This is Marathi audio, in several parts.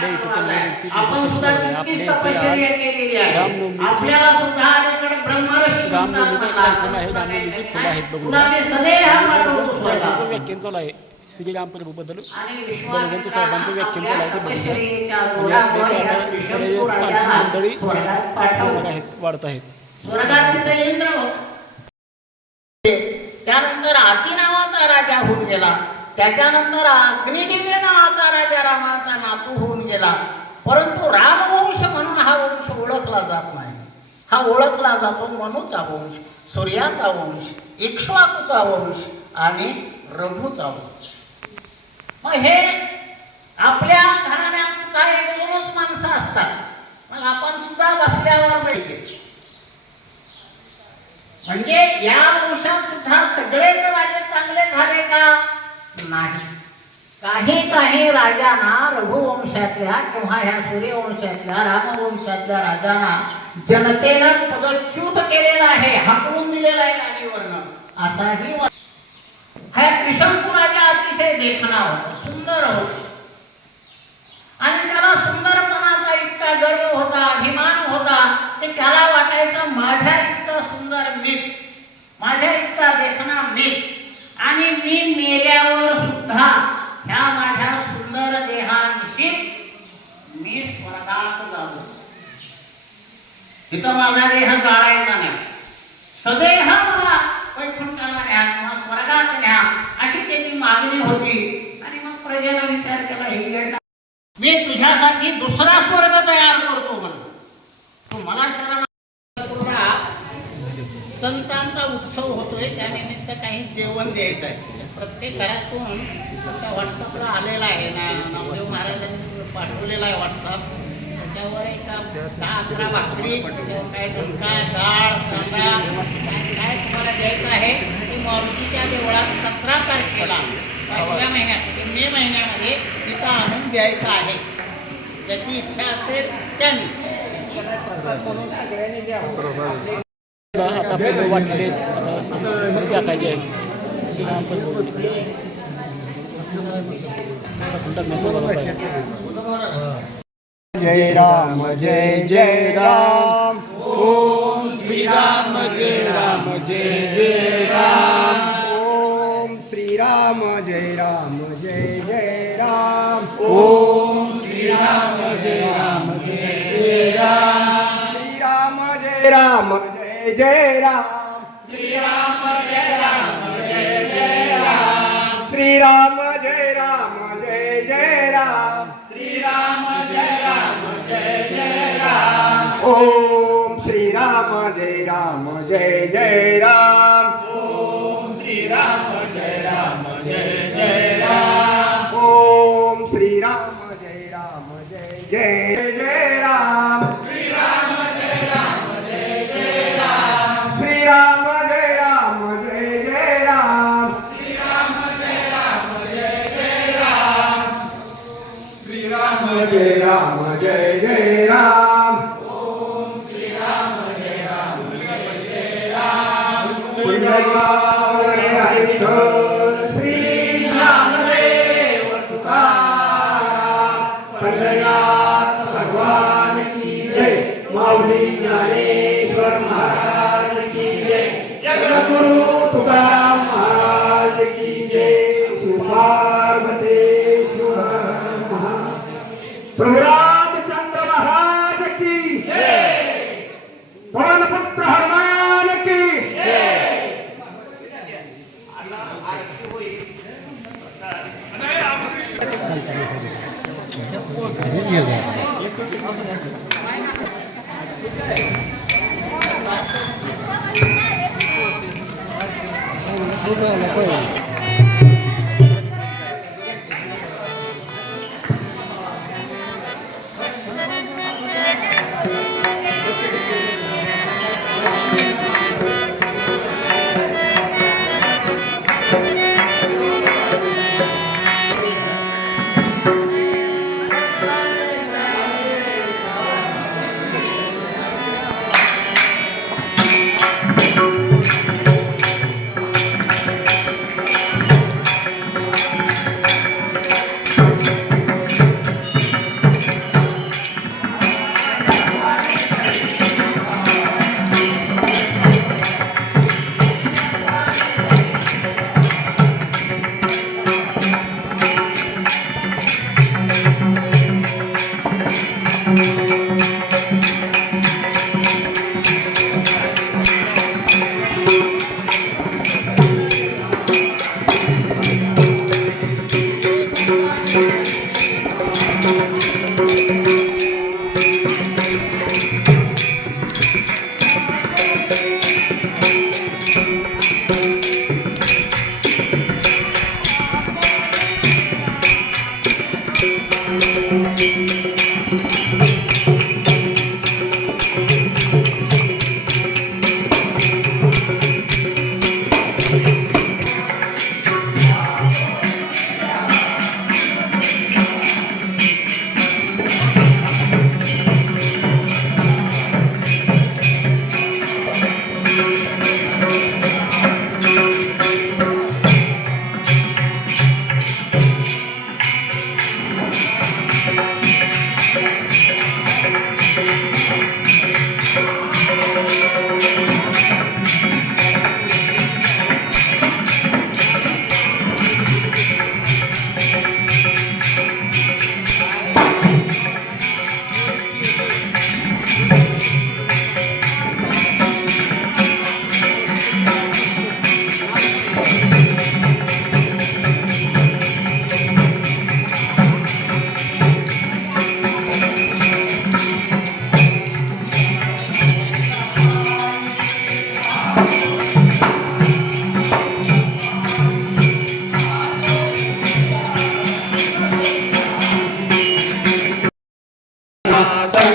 आपल्या इथे तर नाही, आपण सुद्धा आपल्या किती इथे तपश्चर्या आज केलेली आहे. रामनवमीची आपल्याला सुद्धा अलीकडे ब्रह्मर्षी रामनवमीचे कार्यक्रम आहे, रामनवमीची फुलं आहेत बघून घ्या. आम्ही सदैव हा पाठवतो साहेबांचं स्वर्गात. व्याख्यान चालू आहे श्रीराम प्रभूबद्दल. आणि बलवंत साहेबांचं व्याख्यान चालू आहे ते बघून घ्या. तपश्चर्येच्या आणि आपल्या जोरावर इथे या आता त्रिशंकू पालखी राजाला मंडळी स्वर्गात पाठवलं. वाढत आहेत. स्वर्गात तिथे इंद्र होता. त्यानंतर आती नावाचा राजा होऊन गेला. त्याच्यानंतर अग्निदेवी नावाचा राजा रामाचा नातू होऊन गेला. परंतु रामवंश म्हणून हा वंश ओळखला जात नाही. हा ओळखला जातो मनुचा वंश, सूर्याचा वंश, इक्ष्वाकूचा वंश आणि रघुचा वंश. मग हे आपल्या घराण्यात सुद्धा एक दोनच माणसं असतात. मग आपण सुद्धा बसल्यावर मिळते म्हणजे या वंशात सुद्धा सगळेच राजे चांगले झाले का? नाही. काही काही राजांना रघुवंशातल्या किंवा ह्या सूर्यवंशातल्या रामवंशातल्या राजांना जनतेनं पदच्युत केलेला आहे, हाकलून दिलेला आहे गाडीवरनं. असाही हा त्रिशंकू राजा अतिशय देखणा होता, सुंदर होता आणि त्याला सुंदरपणाचा इतका गर्व होता, अभिमान होता ते त्याला वाटायचं माझ्या इतका सुंदर मीच, माझ्या इतका देखणा मीच, आणि मी मेल्यावर सुद्धा ह्या माझ्या सुंदर देहांशीच मी स्वर्गात जातो. तिथं माझा देह जाळायचा नाही, सदैव मला वैकुंठाला न्या किंवा स्वर्गात न्या अशी त्याची मागणी होती. आणि मग प्रजेला विचार केला, हे मी तुझ्यासाठी दुसरा स्वर्ग तयार करतो म्हणून. तो मला शरण संतांचा उत्सव होतोय, त्यानिमित्त काही जेवण द्यायचं आहे. प्रत्येक घरातून त्या व्हॉट्सअपला आलेला आहे ना, नामदेव महाराजांनी पाठवलेला आहे व्हॉट्सअप. त्याच्यावर एक 10-11 भाकरी, काय झुणका, डाळ, कांदा, काय तुम्हाला द्यायचं आहे ते मारुतीच्या देवळात 17 तारखेला 5व्या महिन्यात म्हणजे मे महिन्यामध्ये तिथं आणून द्यायचं आहे. ज्याची इच्छा असेल त्यांनी. आता आपल्याला वाटले टाकायचे आहे. जय राम जय जय राम, ओम श्री राम जय राम जय जय राम, ओम श्री राम जय राम जय जय राम, ओम श्री राम जय राम जय जय राम, श्री राम जय राम जय जय राम, श्री राम जय राम जय जय राम, श्री राम जय राम जय जय राम, श्री राम जय राम जय जय राम, ओम श्री राम जय राम जय जय राम, ओम श्री राम जय राम जय जय राम, ओम श्री राम जय राम जय जय जय राम, श्री राम जय राम जय जय राम, श्री राम जय राम जय जय राम, श्री राम जय राम जय जय राम, श्री राम जय राम जय जय राम, ओम श्री राम जय राम जय जय राम, हरी विठ्ठल श्री नामदेव तुकाराम, पंढरीनाथ भगवान की जय, माऊली ज्ञानेश्वर महाराज की जय, जगद्गुरु तुकाराम महाराज की जय, सुपार्वते प्रभु रामचंद्र महाराज की जय, पवन पुत्र हनुमान की जय.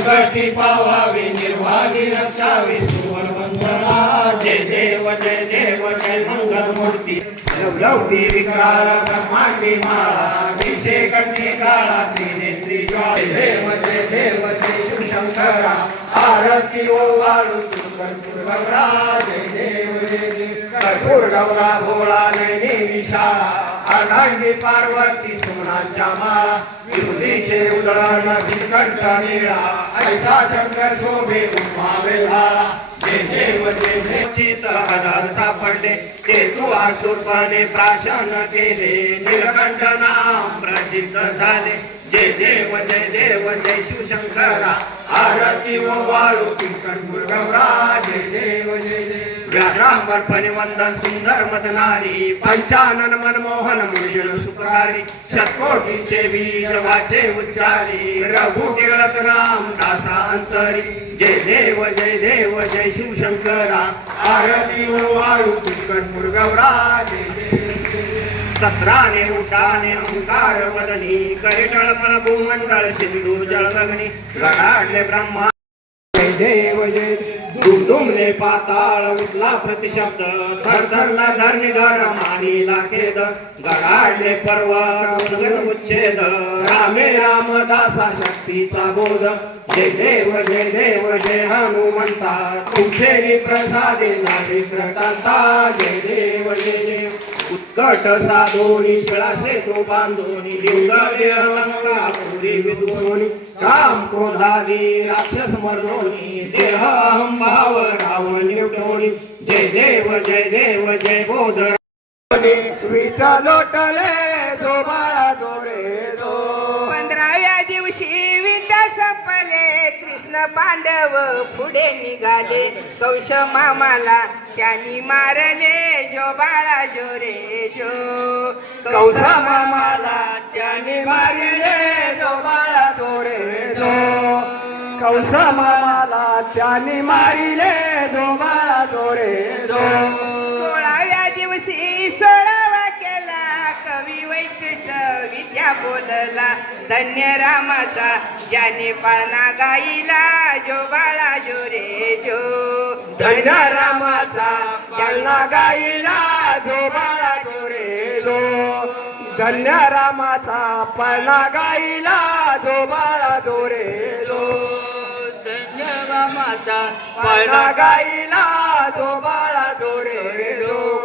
संकटी पावावे निर्वाणी रक्षावे सुवर्ण वंदना जय देव जय मंगल मूर्ती लवलवती विकराळ ब्रह्मांडी माळा विषे कंठी काळाची नेत्री ज्वाळे जय देव जय शिवशंकरा आरती ओवाळू कर्पूर गौरा जय देव कर्पूर गौरा भोळा नैनी विशाळा अर्धांगी पार्वती सोनाच्या माळा विभूतीचे उदळण श्रीकंठ निळा ऐसा शंकर शोभे उमावे झाला जय देव चित हजार सापडले ते तू आसुरपणे प्राशन केले नीलकंठ नाम प्रसिद्ध झाले जय देव जय शिवशंकरा आरती ओवाळू कर्पूर गौरा जय देव व्याघ्रांबरपणे वंदन सुंदर मदनारी पंचानन मनमोहन मुर्जन सुखारी शतकोटीचे वीर वाचे उच्चारी रघु टिळक नाम दासा अंतरी जय देव जय शिवशंकरा आरती ओवाळू कर्पूर गौरा जय सत्राने उठाने ओंकार वदनी करिटळपण भूमंडळ सिंधू जळगगनी गडाडले ब्रह्मा जय देव जय दुमदुमले पाताळ उठला प्रतिशब्द थरथरला धरणीधर मानीला खेद गडाडले पर्वत उद्गत उच्छेद रामे रामदासा शक्तीचा बोध जय देव जय हनुमंता तुमचे प्रसादे नाविक्रतांता जय देव जय उत्कट साधोनी शिळाशे तो बांधोनी लिंगले अलंका पुरी विदुषोनी काम क्रोधादी राक्षस मर्दोनी देह अहम भाव रावण निवटोनी जय देव जय बोध विठ्ठल लोटले जो बाळा जोरे जो 15व्या दिवशी विद्या संपले कृष्ण पांडव पुढे निघाले कौश मामाला त्यांनी मारले जो बाळा जो रे जो कौश मामाला त्याने मारले जो बाळा जो रे जो कौश मामाला त्याने मारिले जो बाळा जो रे जो 16व्या दिवशी 16वा केला कवी वैशिष्ट विद्या बोलला धन्य रामाचा ज्याने पाळणा गाईला जो बाळा जो रे जो धन्य रामाचा ज्याला गाईला जो बाळा जो रे जो धन्य रामाचा पाळणा गाईला जो बाळा जो रे जो धन्य रामाचा पाळणा गाईला जो बाळा जो रे जो